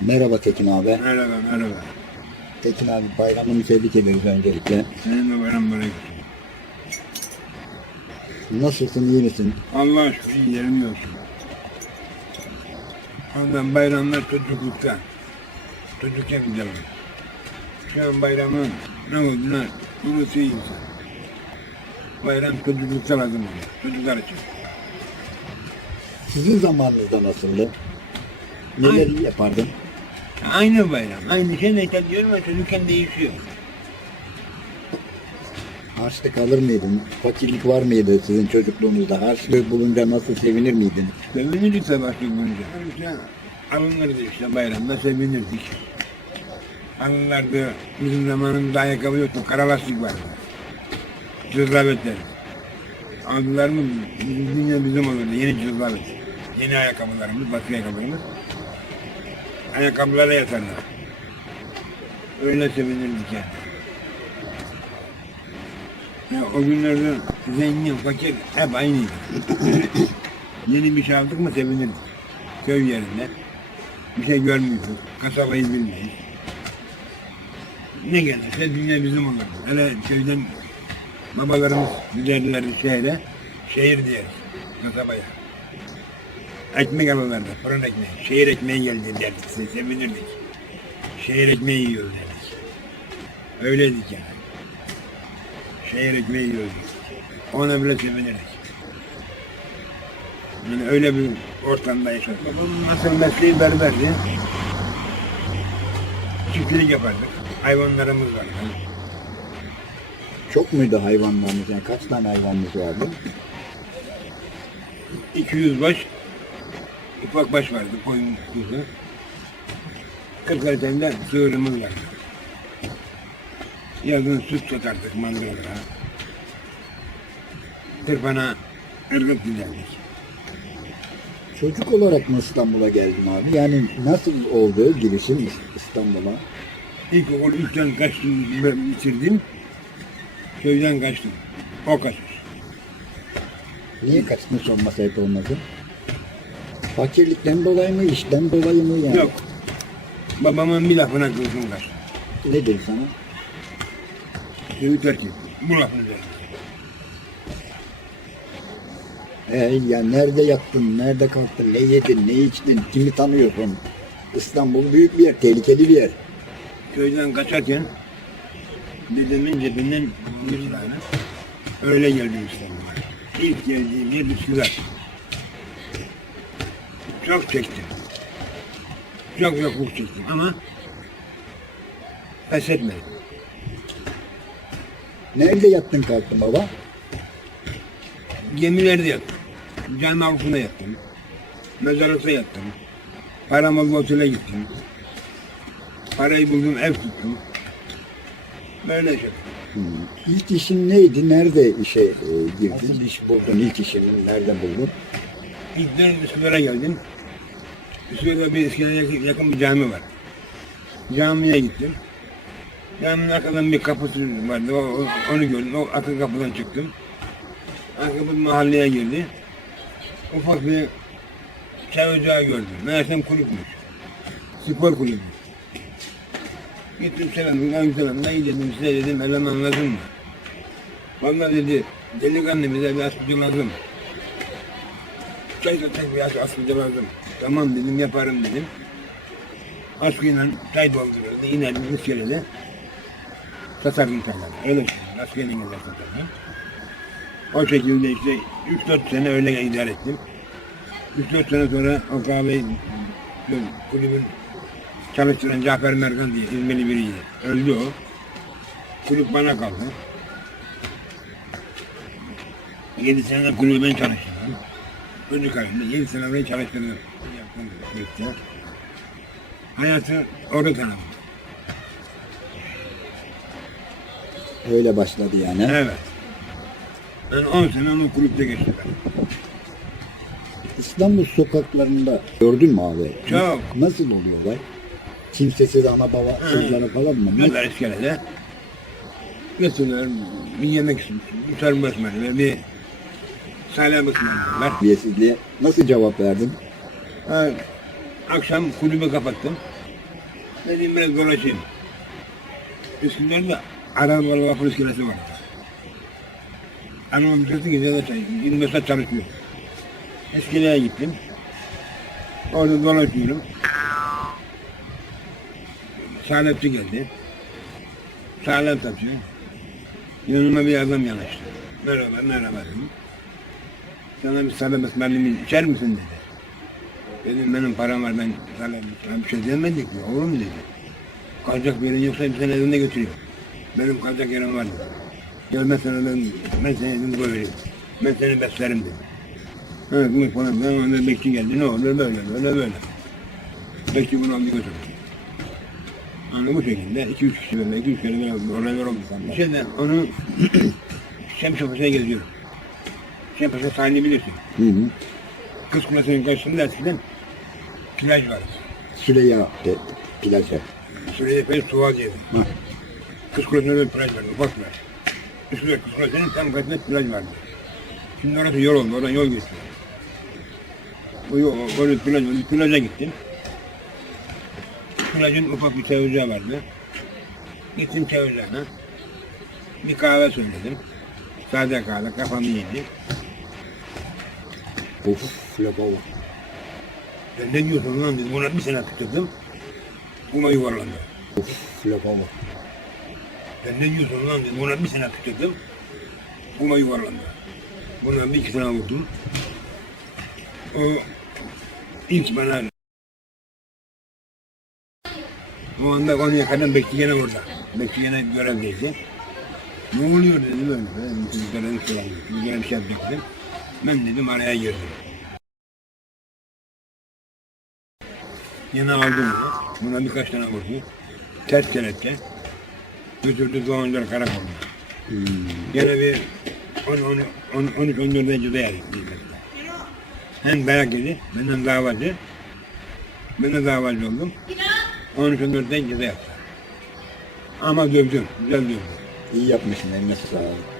Merhaba Tekin abi. Merhaba, merhaba. Tekin abi bayramını tebrik ederiz öncelikle. Senin de bayram mübarek. Nasılsın, iyi misin? Allah iyi yerim yok. Ondan bayramlar çocuklukta. Çocukken olur. Şu an bayramın ne olduğunu unutuyor insan. Bayram çocuklukta lazım oluyor. Çocuklar için. Sizin zamanınızda nasıldı? Neler yapardın? Aynı bayram. Aynı şey ne diyorum ama çocukken değişiyor. Harçlık alır mıydın? Fakirlik var mıydı sizin çocukluğunuzda? Harçlık bulunca nasıl sevinir miydin? Sevinirdik sabahlık bulunca. İşte alınırdı işte bayramda sevinirdik. Alınırdı. Bizim zamanımızda ayakkabı yoktu. Kara lastik vardı. Cızlavetler. Aldılar mı bizim dünya bizim olurdu. Yeni cızlavet. Yeni ayakkabılarımız, batı ayakkabılarımız. Ayakkabılara yatarlar. Öyle sevinirdik yani. Ya o günlerde zengin, fakir hep aynıydı. Yeni bir şey aldık mı sevinirdik. Köy yerinde. Bir şey görmüyoruz. Kasabayı bilmeyiz. Ne gelirse dünya bizim olurdu. Hele köyden babalarımız giderlerdi şehre. Şehir diyeriz. Kasabaya. Ekmek alırlardı. Fırın ekmeği. Şehir ekmeği geldi derdik. Se- Sevinirdik. Şehir ekmeği yiyoruz derdik. Öyleydik yani. Şehir ekmeği yiyoruz. Ona bile sevinirdik. Yani öyle bir ortamda yaşadık. Babamın nasıl mesleği berberdi. Çiftçilik yapardık. Hayvanlarımız vardı. Çok muydu hayvanlarınız? Yani kaç tane hayvanınız vardı? 200 baş, ufak baş vardı koyun kuzu. 40 tane de sığırımız vardı. Yazın süt satardık mandıralara. Tırpana ırgıt giderdik. Çocuk olarak mı İstanbul'a geldin abi? Yani nasıl oldu girişin İstanbul'a? İlkokul üçten kaçtım, ben bitirdim. Köyden kaçtım. O kaçmış. Niye kaçtın sorma sayıp olmasın? Fakirlikten dolayı mı, işten dolayı mı yani? Yok. Babamın bir lafına kaçtım. Ne dedi sana? Köyü terk ettim. Bu lafın üzerine. Ee, ya nerede yattın, nerede kalktın, ne yedin, ne içtin, kimi tanıyorsun? İstanbul büyük bir yer, tehlikeli bir yer. Köyden kaçarken dedemin cebinden bir tane öyle geldim İstanbul'a. İlk geldiğim yer Üsküdar. Çok çektim. Çok yokluk çektim ama pes etmedim. Nerede yattın kalktın baba? Gemilerde yattım. Cami avlusunda yattım. Mezarlıkta yattım. Param oldu otele gittim. Parayı buldum ev tuttum. Böyle şey. Hmm. İlk işin neydi? Nerede işe e, girdin? Nasıl iş buldun? İlk işini nereden buldun? İlk Üsküdar'a geldim. Üsküdar'da bir Üsküdar'a yakın, bir cami var. Camiye gittim. Caminin arkadan bir kapısı vardı. O, onu gördüm. O arka kapıdan çıktım. Arka bir mahalleye girdi. Ufak bir çay ocağı gördüm. Meğersem kulüpmüş. Spor kulübü. Gittim selam, ben selam. Ne dedim size dedim, eleman lazım mı? Vallahi dedi, delikanlı bize bir aspici lazım. Çay da tek bir aspici lazım. Tamam dedim, yaparım dedim. Askıyla çay dolduruyordu, inerdim iskelede. Satardım tarlada. Öyle şey, askerin kadar satardım. O şekilde işte 3-4 sene öyle idare ettim. 3-4 sene sonra o kahve kulübün çalıştıran Cafer Merkan diye İzmirli biriydi. Öldü o. Kulüp bana kaldı. 7 sene kulübü ben çalıştım. Karşımda 7 sene ben çalıştırdım. Yaptım kulüpte. Hayatı orada tanıdım. Öyle başladı yani. Evet. Ben 10 sene o kulüpte geçtim. İstanbul sokaklarında gördün mü abi? Çok. Nasıl oluyorlar? Kimsesiz ana baba kızları falan mı? Gönder iskelede. Götürürler bir yemek istiyor. Bir sarma ısmarlıyor. Bir ısmarlıyorlar. Terbiyesizliğe nasıl cevap verdin? Ha, akşam kulübü kapattım. Dedim biraz dolaşayım. Üsküdar'da Arabalı Vapur iskelesi var. Hanımım dedi ki Zeynep Çay, 25 saat çalışmıyor. İskeleye gittim. Orada dolaşıyorum. Salepçi geldi. Salep satıyor. Yanıma bir adam yanaştı. Merhaba, merhaba dedim. Sana bir salep ısmarlayayım, içer misin dedi. Dedim benim param var ben salep sana bir şey demedik mi? Olur mu dedi. Kalacak bir yerin yoksa bir sene evine götürüyor. Benim kalacak yerim var dedi. Gel ben sana ben, ben seni evine koyayım. Ben seni beslerim dedi. Evet bu falan. Ben onda bekçi geldi. Ne olur böyle böyle böyle. Bekçi bunu aldı götürdü. Yani bu şekilde iki üç kişi böyle iki üç kere böyle olaylar oldu. Şeyden onu Şemşapası'na geziyorum. Şemşapası sahilini bilirsin. Hı hı. Kız Kulesi'nin karşısında eskiden plaj vardı. Süreyya de, plajı. Suriye Efe'nin Tuval diye. Hı. Kız Kulesi'nde böyle plaj vardı, ufak plaj. Üstüne Kız Kulesi'nin tam karşısında plaj vardı. Şimdi orası yol oldu, oradan yol geçiyor. O yol, orada plaj vardı, plaja gittim. Plajın ufak bir televizyonu vardı. Gittim televizyona. Bir kahve söyledim. Sade kahve, kafamı yedi. Of lafa bak. Ben ne diyorsun lan dedim, buna bir sene tutturdum. Buna yuvarlandı. Of lafa bak. Ben ne diyorsun lan dedim, buna bir sene tutturdum. Buna yuvarlandı. Buna bir iki tane vurdum. O ilk bana o anda onu yakadan bekleyene orada. Bekleyene görevdeydi. Ne oluyor dedi böyle. Ben çocuklara bir şey oldu. Çocuklara bir şey. Ben dedim araya girdim. Yine aldım onu. Buna birkaç tane vurdu. Ters kelepçe. Götürdü Doğancar Karakol'una. Hmm. Gene bir 13-14 ceza yedik. Hem dayak yedi, benden davacı. Ben de davacı oldum. 13-14 ceza yaptı. Ama dövdüm, güzel dövdüm. İyi yapmışsın eline sağlık.